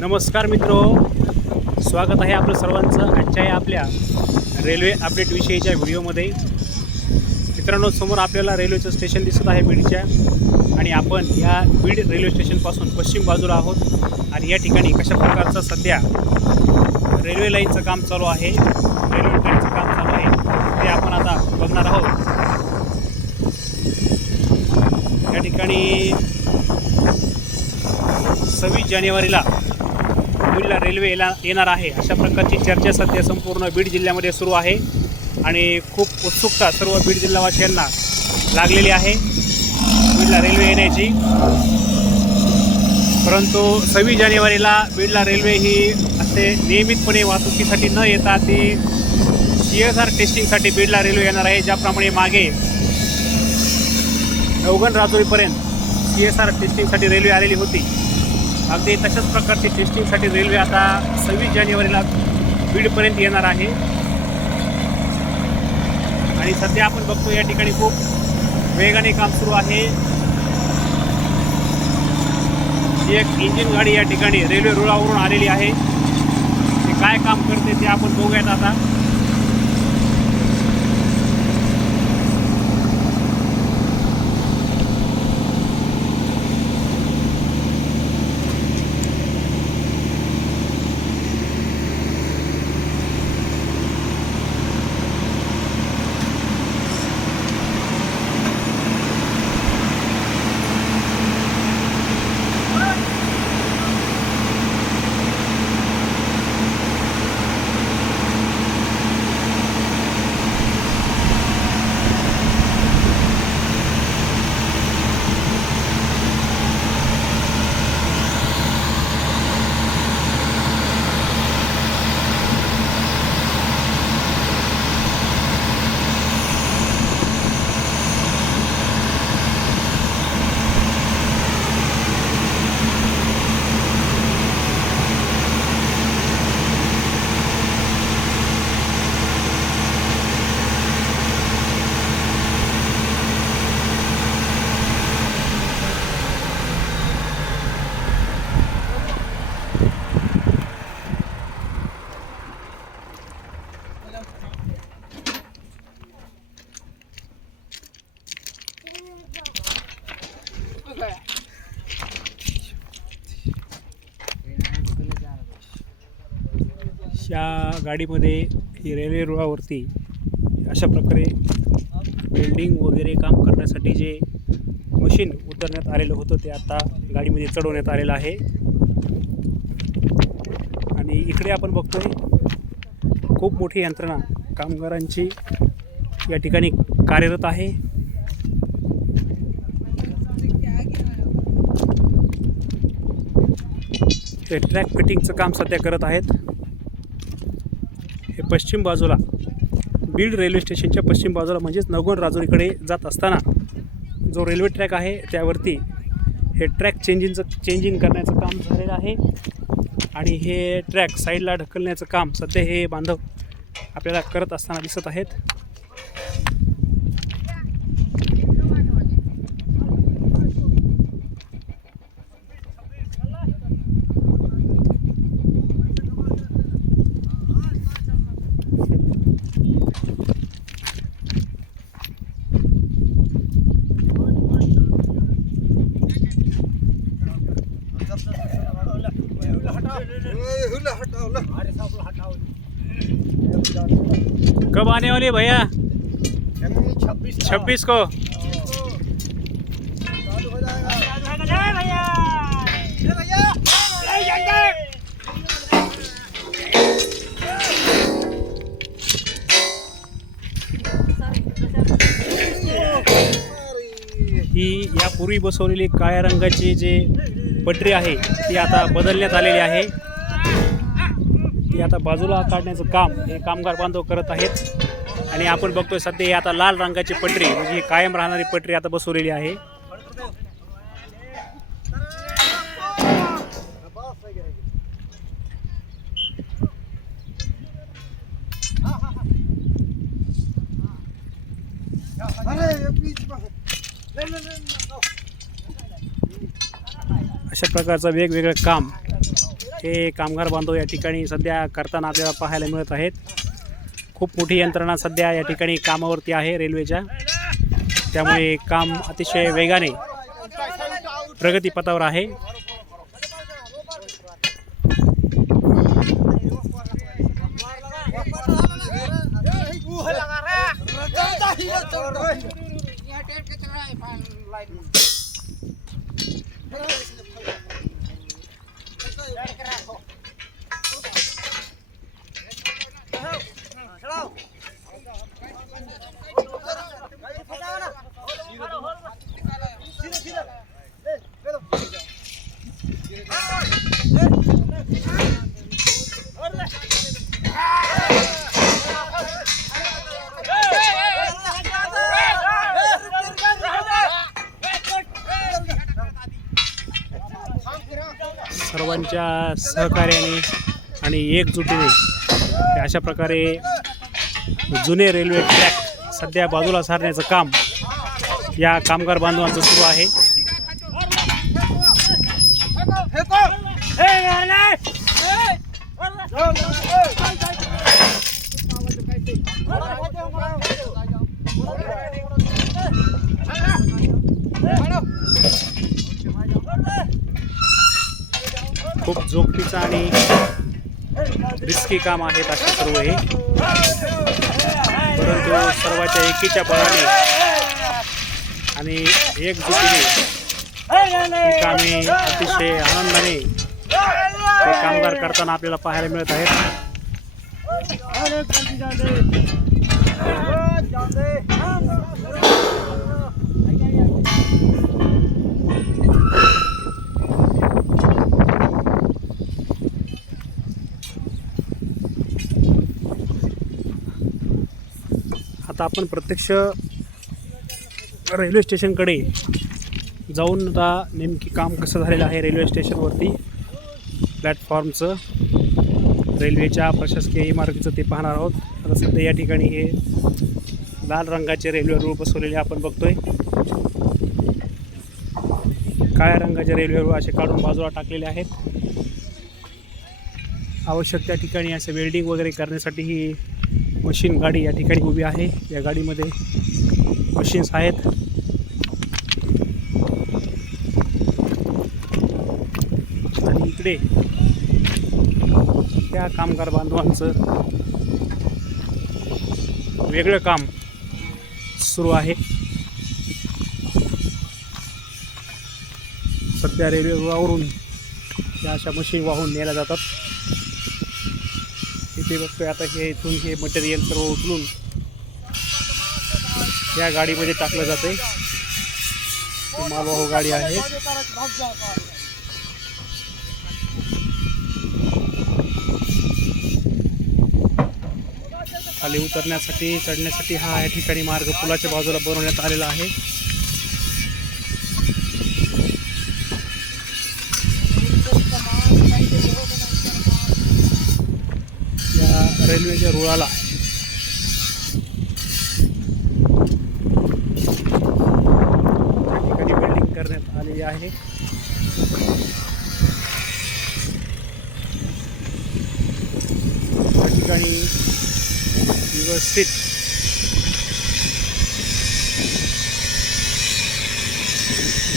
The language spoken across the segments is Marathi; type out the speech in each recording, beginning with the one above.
नमस्कार मित्रो. स्वागत आहे आपलं सर्वांचं आजच्या या आपल्या रेल्वे अपडेटविषयीच्या व्हिडिओमध्ये. मित्रांनो समोर आपल्याला रेल्वेचं स्टेशन दिसत आहे बीडच्या आणि आपण या बीड रेल्वे स्टेशनपासून पश्चिम बाजूला आहोत आणि या ठिकाणी कशा प्रकारचं सध्या रेल्वे लाईनचं काम चालू आहे रेल्वे ट्रेनचं काम चालू आहे ते आपण आता बघणार आहोत. या ठिकाणी सव्वीस जानेवारीला बीडला रेल्वे येला येणार आहे. अशा प्रकारची चर्चा सध्या संपूर्ण बीड जिल्ह्यामध्ये सुरू आहे आणि खूप उत्सुकता सर्व बीड जिल्हावासियांना लागलेली आहे बीडला रेल्वे येण्याची. परंतु सव्वीस जानेवारीला बीडला रेल्वे ही असे नियमितपणे वाहतुकीसाठी न येता ती सी एस आर टेस्टिंगसाठी बीडला रेल्वे येणार आहे. ज्याप्रमाणे मागे नवगण राजुरीपर्यंत सी एस आर टेस्टिंगसाठी रेल्वे आलेली होती. अगदी तशाच प्रकारची टेस्टिंगसाठी रेल्वे आता सव्वीस जानेवारीला बीडपर्यंत येणार आहे. आणि सध्या आपण बघतो या ठिकाणी खूप वेगाने काम सुरू आहे. एक इंजिन गाडी या ठिकाणी रेल्वे रुळावरून आलेली आहे. ते काय काम करते ते आपण बघूयात आता. या गाडीमध्ये ही रेल्वे रुळावरती अशा प्रकारे वेल्डिंग वगैरे काम करण्यासाठी जे मशीन उतरण्यात आलेलं होतं ते आता गाडीमध्ये चढवण्यात आलेलं आहे. आणि इकडे आपण बघतोय खूप मोठी यंत्रणा कामगारांची या ठिकाणी कार्यरत आहे. ते ट्रॅक फिटिंगचं काम सध्या करत आहेत. हे पश्चिम बाजूला बीड रेल्वे स्टेशनच्या पश्चिम बाजूला म्हणजेच नगोन राजुरीकडे जात असताना जो रेल्वे ट्रॅक आहे त्यावरती हे ट्रॅक चेंजिंगचं चेंजिंग करण्याचं काम झालेलं आहे. आणि हे ट्रॅक साईडला ढकलण्याचं काम सध्या हे बांधव आपल्याला करत असताना दिसत आहेत. कब आने वाले भैया? छब्बीस को। ही यापूर्वी बसवलेली काळ्या रंगाची जे पटरी आहे ती आता बदलण्यात आलेली आहे. म्हणजे आता बाजूला काढण्याचं काम हे कामगार बांधव करत आहेत. आणि आपण बघतोय सध्या ही आता लाल रंगाची पटरी म्हणजे ही कायम राहणारी पटरी आता बसवलेली आहे. अशा प्रकारचं वेगवेगळं काम हे कामगार बांधव या ठिकाणी सध्या करताना आपल्याला पाहायला मिळत आहेत. खूप मोठी यंत्रणा सध्या या ठिकाणी कामावरती आहे रेल्वेच्या. त्यामुळे काम अतिशय वेगाने प्रगतीपथावर आहे. crack. सर्वांच्या सहकार्याने आणि एकजुटीने अशा प्रकारे जुने रेल्वे ट्रॅक सध्या बाजूला सारण्याचं काम या कामगार बांधवांचं सुरू आहे खूप जोखमीचं आणि रिस्की काम आहेत असे सर्व हे. परंतु सर्वाच्या एकीच्या बळाने आणि एकजुटीने कामे अतिशय आनंदाने हे कामगार करताना आपल्याला पाहायला मिळत आहेत. आता आपण प्रत्यक्ष रेल्वे स्टेशनकडे जाऊन आता नेमकी काम कसं झालेलं आहे रेल्वे स्टेशनवरती प्लॅटफॉर्मचं. रेल्वेच्या प्रशासकीय इमारतीचं ते पाहणार आहोत. आता सध्या या ठिकाणी हे लाल रंगाचे रेल्वे रूळ बसवलेले आपण बघतोय. काळ्या रंगाचे रेल्वे रूळ असे काढून बाजूला टाकलेले आहेत. आवश्यक त्या ठिकाणी असे वेल्डिंग वगैरे करण्यासाठी ही मशीन गाडी या ठिकाणी उभी आहे. या गाडीमध्ये मशीन्स आहेत. आणि इकडे त्या कामगार बांधवांचं वेगळं काम सुरू आहे. सध्या रेल्वे रुळावरून या अशा मशीन वाहून नेल्या जातात. इथे बघतोय आता हे इथून हे मटेरियल सर्व उचलून या गाडीमध्ये टाकलं जाते मालवाहू गाडी आहे. खाली उतरण्यासाठी चढण्यासाठी हा या ठिकाणी मार्ग पुलाच्या बाजूला बनवण्यात आलेला आहे. रेल्वेच्या रुळाला. ठिकाणी वेल्डिंग करण्यात आलेली आहे. त्या ठिकाणी व्यवस्थित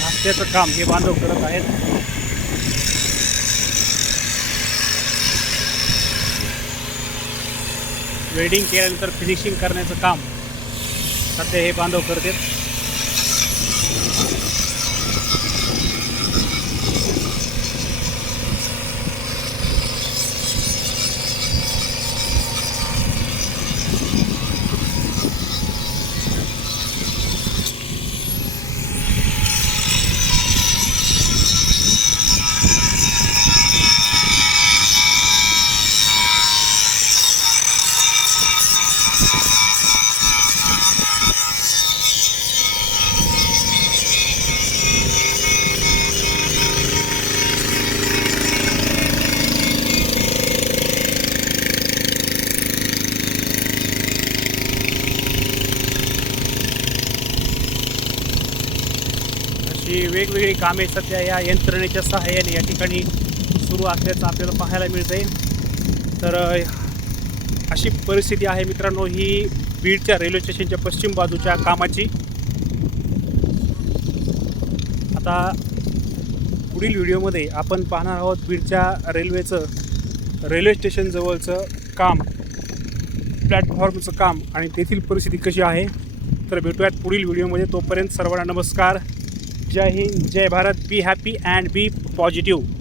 घासल्याचं काम हे बांधव करत आहेत. वेल्डिंग केल्यानंतर फिनिशिंग करण्याचं काम सध्या हे बांधव करतात. ही वेगवेगळी कामे सध्या या यंत्रणेच्या सहाय्याने या ठिकाणी सुरू असल्याचं आपल्याला पाहायला मिळते तर अशी परिस्थिती आहे मित्रांनो ही बीडच्या रेल्वे स्टेशनच्या पश्चिम बाजूच्या कामाची. आता पुढील व्हिडिओमध्ये आपण पाहणार आहोत बीडच्या रेल्वेचं रेल्वे स्टेशनजवळचं काम प्लॅटफॉर्मचं काम आणि तेथील परिस्थिती कशी आहे. तर भेटूयात पुढील व्हिडिओमध्ये. तोपर्यंत सर्वांना नमस्कार. जय हिंद जय Bharat be happy and be positive